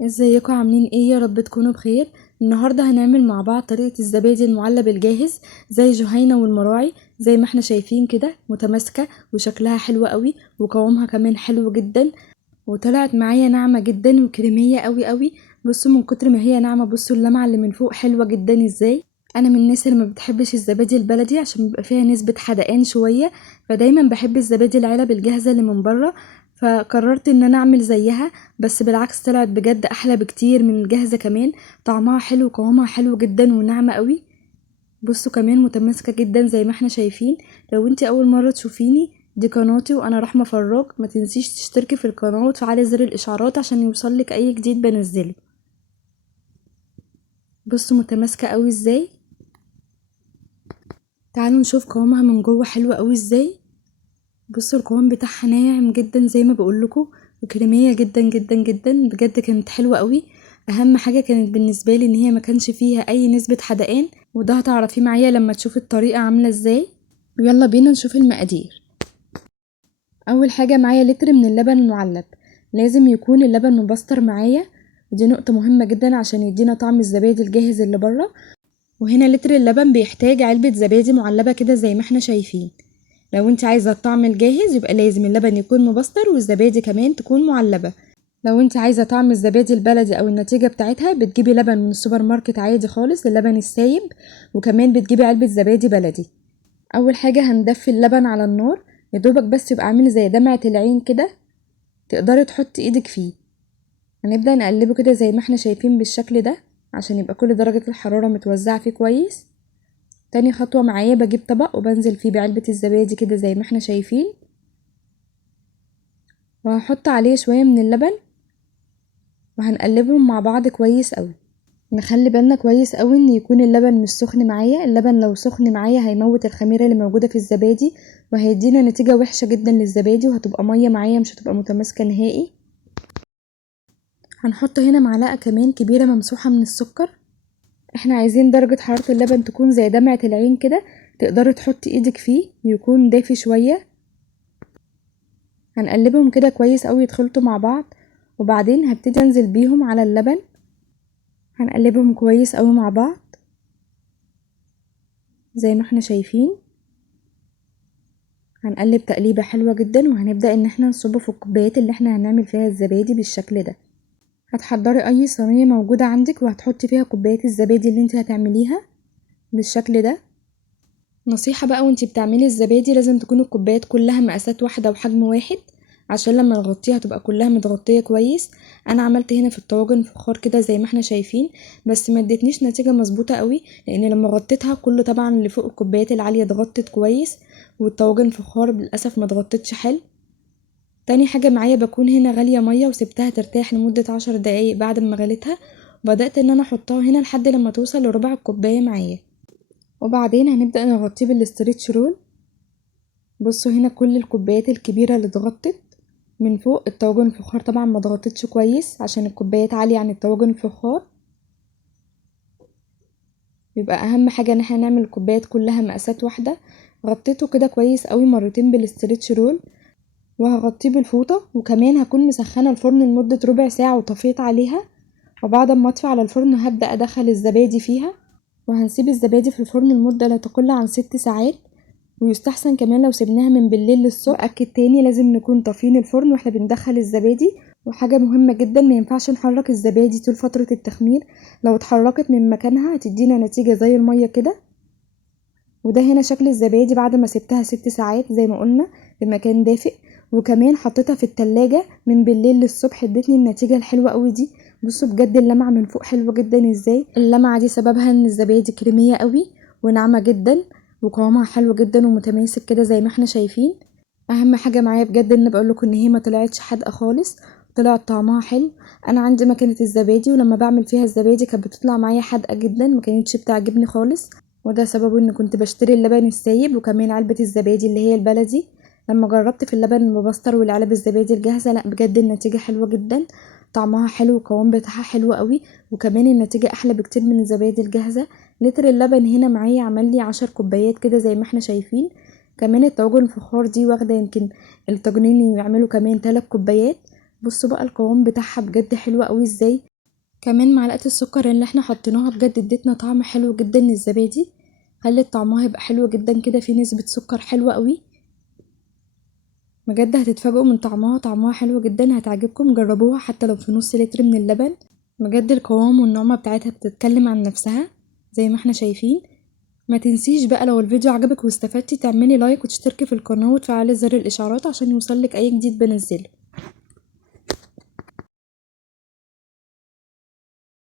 ازيكم عاملين ايه؟ يا رب تكونوا بخير. النهارده هنعمل مع بعض طريقه الزبادي المعلب الجاهز زي جهينه والمراعي. زي ما احنا شايفين كده متماسكه وشكلها حلو قوي وقوامها كمان حلو جدا، وطلعت معايا ناعمه جدا وكريميه قوي قوي. بصوا من كتر ما هي ناعمه، بصوا اللمعه اللي من فوق حلوه جدا ازاي. انا من الناس اللي ما بتحبش الزبادي البلدي عشان بيبقى فيها نسبه حدقان شويه، فدايما بحب الزبادي العلب الجاهزه اللي من بره. فقررت ان انا اعمل زيها، بس بالعكس طلعت بجد احلى بكتير من الجاهزه كمان. طعمها حلو وقوامها حلو جدا وناعمه قوي. بصوا كمان متماسكه جدا زي ما احنا شايفين. لو انتي اول مره تشوفيني، دي قناتي وانا رحمه فراج. ما تنسيش تشتركي في القناه وتفعلي زر الاشعارات عشان يوصلك اي جديد بنزله. بصوا متماسكه قوي ازاي. تعالوا نشوف قوامها من جوه حلو قوي ازاي. بصوا القوام بتاعها ناعم جدا زي ما بقولكوا، وكريميه جدا جدا جدا، بجد كانت حلوه قوي. اهم حاجه كانت بالنسبه لي ان هي ما كانش فيها اي نسبه حدقان، وده هتعرفيه معايا لما تشوفي الطريقه عامله ازاي. يلا بينا نشوف المقادير. اول حاجه معايا لتر من اللبن المعلب. لازم يكون اللبن مبستر معايا، ودي نقطه مهمه جدا عشان يدينا طعم الزبادي الجاهز اللي بره. وهنا لتر اللبن بيحتاج علبه زبادي معلبه كده زي ما احنا شايفين. لو انت عايزه الطعم الجاهز يبقى لازم اللبن يكون مبستر والزبادي كمان تكون معلبه. لو انت عايزه طعم الزبادي البلدي او النتيجه بتاعتها بتجيبي لبن من السوبر ماركت عادي خالص، اللبن السايب، وكمان بتجيبي علبه زبادي بلدي. اول حاجه هندفي اللبن على النار، يدوبك بس يبقى عامل زي دمعه العين كده، تقدري تحطي ايدك فيه. هنبدا نقلبه كده زي ما احنا شايفين بالشكل ده عشان يبقى كل درجه الحراره متوزعه فيه كويس. تاني خطوه معايا بجيب طبق وبنزل فيه بعلبه الزبادي كده زي ما احنا شايفين، وهحط عليه شويه من اللبن وهنقلبهم مع بعض كويس قوي. نخلي بالنا كويس قوي ان يكون اللبن مش سخن معايا، اللبن لو سخن معايا هيموت الخميره اللي موجوده في الزبادي وهيدينا نتيجه وحشه جدا للزبادي، وهتبقى ميه معايا مش هتبقى متماسكه نهائي. هنحط هنا معلقه كمان كبيره ممسوحه من السكر. احنا عايزين درجه حراره اللبن تكون زي دمعه العين كده، تقدري تحطي ايدك فيه يكون دافي شويه. هنقلبهم كده كويس قوي يتخلطوا مع بعض، وبعدين هبتدي انزل بيهم على اللبن. هنقلبهم كويس قوي مع بعض زي ما احنا شايفين. هنقلب تقليبه حلوه جدا، وهنبدا ان احنا نصبه في الكوبايات اللي احنا هنعمل فيها الزبادي بالشكل ده. هتحضري اي صينيه موجوده عندك وهتحطي فيها كوبايات الزبادي اللي انت هتعمليها بالشكل ده. نصيحه بقى، وانت بتعملي الزبادي لازم تكون الكوبايات كلها مقاسات واحده وحجم واحد عشان لما نغطيها تبقى كلها متغطيه كويس. انا عملت هنا في الطواجن فخار كده زي ما احنا شايفين، بس ما ادتنيش نتيجه مظبوطه قوي لان لما غطيتها كله طبعا اللي فوق الكوبايات العاليه اتغطت كويس، والطواجن فخار للاسف ما اتغطتش حلو. تاني حاجه معايا بكون هنا غاليه ميه وسبتها ترتاح لمده 10 دقايق بعد ما غليتها، وبدات ان انا احطها هنا لحد لما توصل لربع الكوبايه معايا، وبعدين هنبدا نغطيه بالاسترتش رول. بصوا هنا كل الكوبايات الكبيره اللي اتغطت من فوق. الطواجن الفخار طبعا ما ضغطتش كويس عشان الكوبايات عاليه عن الطواجن الفخار. يبقى اهم حاجه ان احنا نعمل الكوبايات كلها مقاسات واحده. غطيته كده كويس قوي مرتين بالاسترتش رول، وهغطيه بالفوطه، وكمان هكون مسخنه الفرن لمده ربع ساعه وطفيت عليها. وبعد ما اطفي على الفرن هبدا ادخل الزبادي فيها، وهنسيب الزبادي في الفرن لمده لا تقل عن 6 ساعات. ويستحسن كمان لو سيبناها من بالليل للصبح. اكد تاني لازم نكون طافين الفرن واحنا بندخل الزبادي. وحاجه مهمه جدا، ما ينفعش نحرك الزبادي طول فتره التخمير، لو اتحركت من مكانها هتدينا نتيجه زي الميه كده. وده هنا شكل الزبادي بعد ما سبتها 6 ساعات زي ما قلنا بمكان دافئ. وكمان حطيتها في التلاجة من بالليل للصبح، ادتني النتيجة الحلوة قوي دي. بصوا بجد اللمعة من فوق حلوة جدا ازاي. اللمعة دي سببها ان الزبادي كريمية قوي وناعمة جدا، وقوامها حلو جدا ومتماسك كده زي ما احنا شايفين. اهم حاجة معايا بجد ان بقولكم ان هي ما طلعتش حادقة خالص، طلعت طعمها حلو. انا عندي مكنة الزبادي ولما بعمل فيها الزبادي كانت بتطلع معايا حادقة جدا، ما كانتش بتعجبني خالص، وده سببه ان كنت بشتري اللبن السايب وكمان علبة الزبادي اللي هي البلدي. لما جربت في اللبن المبستر والعلب الزبادي الجاهزة، لا بجد النتيجة حلوة جدا، طعمها حلو والقوام بتاعها حلو قوي، وكمان النتيجة احلى بكتير من الزبادي الجاهزة. لتر اللبن هنا معايا عمل لي 10 كوبايات كده زي ما احنا شايفين. كمان الطواجن الفخار دي واخدة يمكن الطاجنين يعملوا كمان 3 كوبايات. بصوا بقى القوام بتاعها بجد حلو قوي ازاي. كمان معلقة السكر اللي احنا حطيناها بجد ادتنا طعم حلو جدا للزبادي، خلت طعمها يبقى حلو جدا كده، في نسبة سكر حلوة قوي، بجد هتتفاجئوا من طعمها حلو جدا، هتعجبكم، جربوها حتى لو في نص لتر من اللبن، بجد القوام والنعومة بتاعتها بتتكلم عن نفسها زي ما احنا شايفين. ما تنسيش بقى لو الفيديو عجبك واستفدتي تعملي لايك وتشتركي في القناة وتفعلي زر الاشعارات عشان يوصلك اي جديد بنزله.